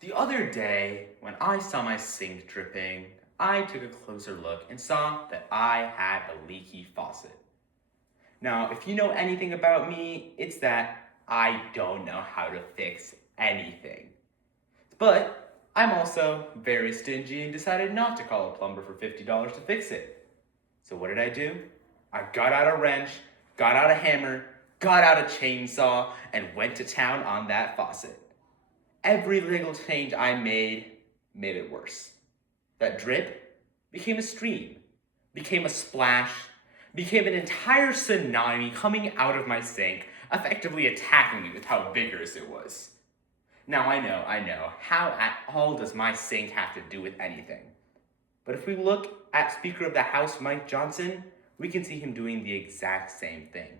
The other day, when I saw my sink dripping, I took a closer look and saw that I had a leaky faucet. Now, if you know anything about me, it's that I don't know how to fix anything. But I'm also very stingy and decided not to call a plumber for $50 to fix it. So what did I do? I got out a wrench, got out a hammer, got out a chainsaw, and went to town on that faucet. Every little change I made it worse. That drip became a stream, became a splash, became an entire tsunami coming out of my sink, effectively attacking me with how vigorous it was. Now I know, how at all does my sink have to do with anything? But if we look at Speaker of the House Mike Johnson, we can see him doing the exact same thing.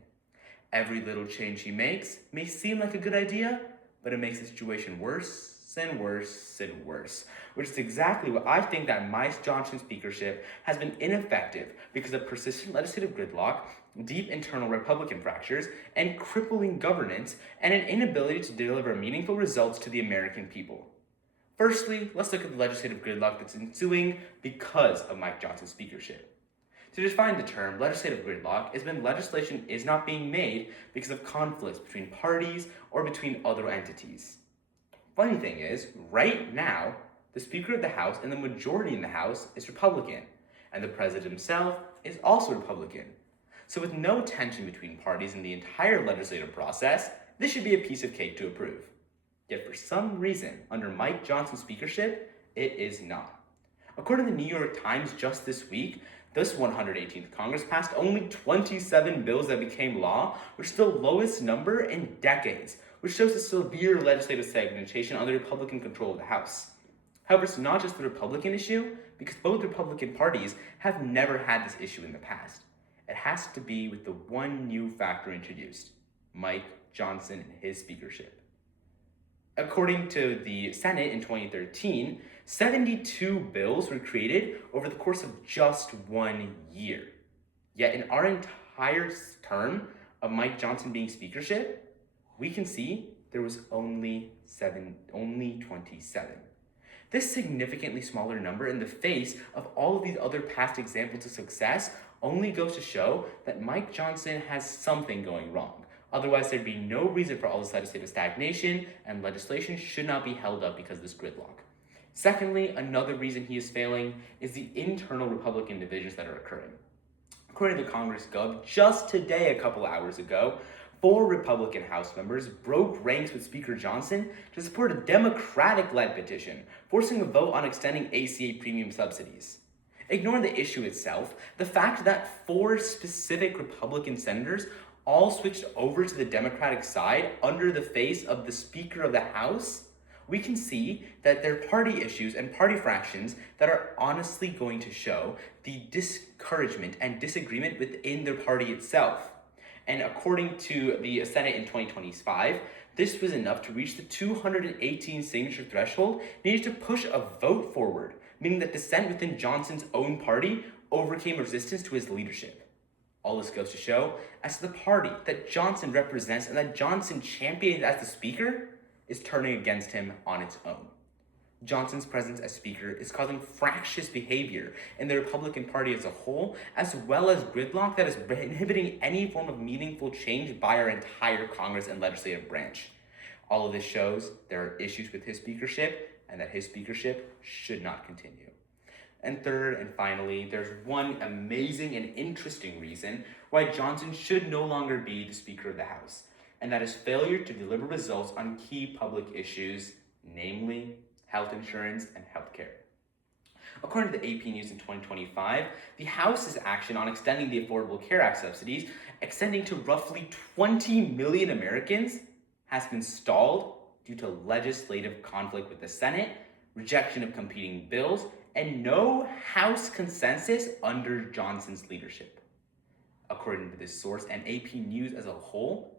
Every little change he makes may seem like a good idea, but it makes the situation worse and worse and worse, which is exactly what I think that Mike Johnson's speakership has been ineffective because of persistent legislative gridlock, deep internal Republican fractures, and crippling governance, and an inability to deliver meaningful results to the American people. Firstly, let's look at the legislative gridlock that's ensuing because of Mike Johnson's speakership. To define the term, legislative gridlock is when legislation is not being made because of conflicts between parties or between other entities. Funny thing is, right now, the Speaker of the House and the majority in the House is Republican, and the President himself is also Republican. So with no tension between parties in the entire legislative process, this should be a piece of cake to approve. Yet for some reason, under Mike Johnson's speakership, it is not. According to the New York Times just this week, this 118th Congress passed only 27 bills that became law, which is the lowest number in decades, which shows the severe legislative segmentation under Republican control of the House. However, it's not just the Republican issue, because both Republican parties have never had this issue in the past. It has to be with the one new factor introduced, Mike Johnson and his speakership. According to the Senate in 2013, 72 bills were created over the course of just 1 year. Yet in our entire term of Mike Johnson being speakership, we can see there was only 27. This significantly smaller number in the face of all of these other past examples of success only goes to show that Mike Johnson has something going wrong. Otherwise, there'd be no reason for all this legislative stagnation, and legislation should not be held up because of this gridlock. Secondly, another reason he is failing is the internal Republican divisions that are occurring. According to the Congress Gov, just today, a couple hours ago, 4 Republican House members broke ranks with Speaker Johnson to support a Democratic-led petition, forcing a vote on extending ACA premium subsidies. Ignoring the issue itself, the fact that 4 specific Republican senators all switched over to the Democratic side under the face of the Speaker of the House, we can see that there are party issues and party fractions that are honestly going to show the discouragement and disagreement within their party itself. And according to the Senate in 2025, this was enough to reach the 218 signature threshold needed to push a vote forward, meaning that dissent within Johnson's own party overcame resistance to his leadership. All this goes to show as the party that Johnson represents and that Johnson championed as the speaker is turning against him on its own. Johnson's presence as speaker is causing fractious behavior in the Republican Party as a whole, as well as gridlock that is inhibiting any form of meaningful change by our entire Congress and legislative branch. All of this shows there are issues with his speakership and that his speakership should not continue. And third and finally, there's one amazing and interesting reason why Johnson should no longer be the Speaker of the House, and that is failure to deliver results on key public issues, namely health insurance and healthcare. According to the AP News in 2025, the House's action on extending the Affordable Care Act subsidies, extending to roughly 20 million Americans, has been stalled due to legislative conflict with the Senate, rejection of competing bills, and no House consensus under Johnson's leadership. According to this source and AP News as a whole,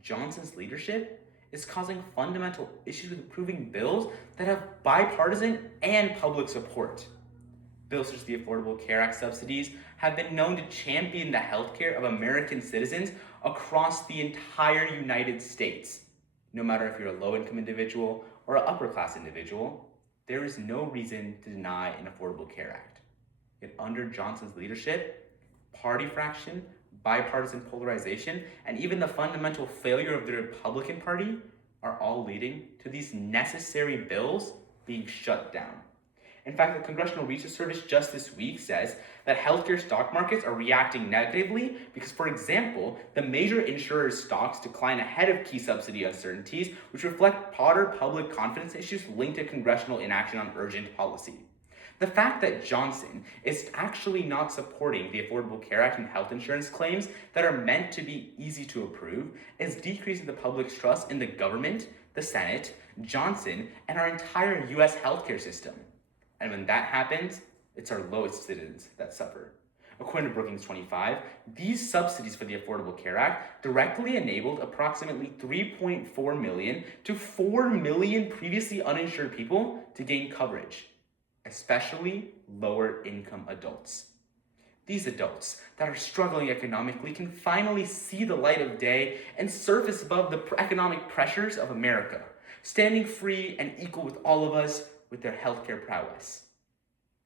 Johnson's leadership is causing fundamental issues with approving bills that have bipartisan and public support. Bills such as the Affordable Care Act subsidies have been known to champion the healthcare of American citizens across the entire United States, no matter if you're a low-income individual or an upper class individual, there is no reason to deny an Affordable Care Act. Yet under Johnson's leadership, party fraction, bipartisan polarization, and even the fundamental failure of the Republican Party are all leading to these necessary bills being shut down. In fact, the Congressional Research Service just this week says that healthcare stock markets are reacting negatively because, for example, the major insurers' stocks decline ahead of key subsidy uncertainties, which reflect broader public confidence issues linked to congressional inaction on urgent policy. The fact that Johnson is actually not supporting the Affordable Care Act and health insurance claims that are meant to be easy to approve is decreasing the public's trust in the government, the Senate, Johnson, and our entire US healthcare system. And when that happens, it's our lowest citizens that suffer. According to Brookings 25, these subsidies for the Affordable Care Act directly enabled approximately 3.4 million to 4 million previously uninsured people to gain coverage, especially lower income adults. These adults that are struggling economically can finally see the light of day and surface above the economic pressures of America, standing free and equal with all of us with their healthcare prowess.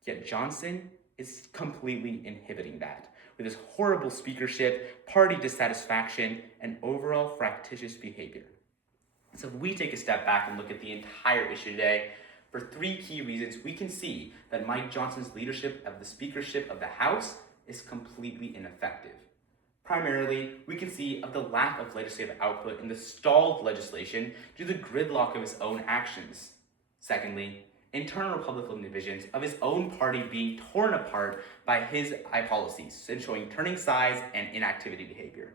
Yet Johnson is completely inhibiting that with his horrible speakership, party dissatisfaction, and overall fractious behavior. So if we take a step back and look at the entire issue today, for three key reasons, we can see that Mike Johnson's leadership of the speakership of the House is completely ineffective. Primarily, we can see of the lack of legislative output in the stalled legislation due to the gridlock of his own actions. Secondly, internal Republican divisions of his own party being torn apart by his policies, showing turning sides and inactivity behavior.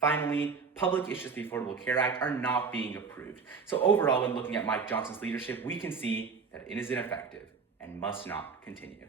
Finally, public issues of the Affordable Care Act are not being approved. So overall, when looking at Mike Johnson's leadership, we can see that it is ineffective and must not continue.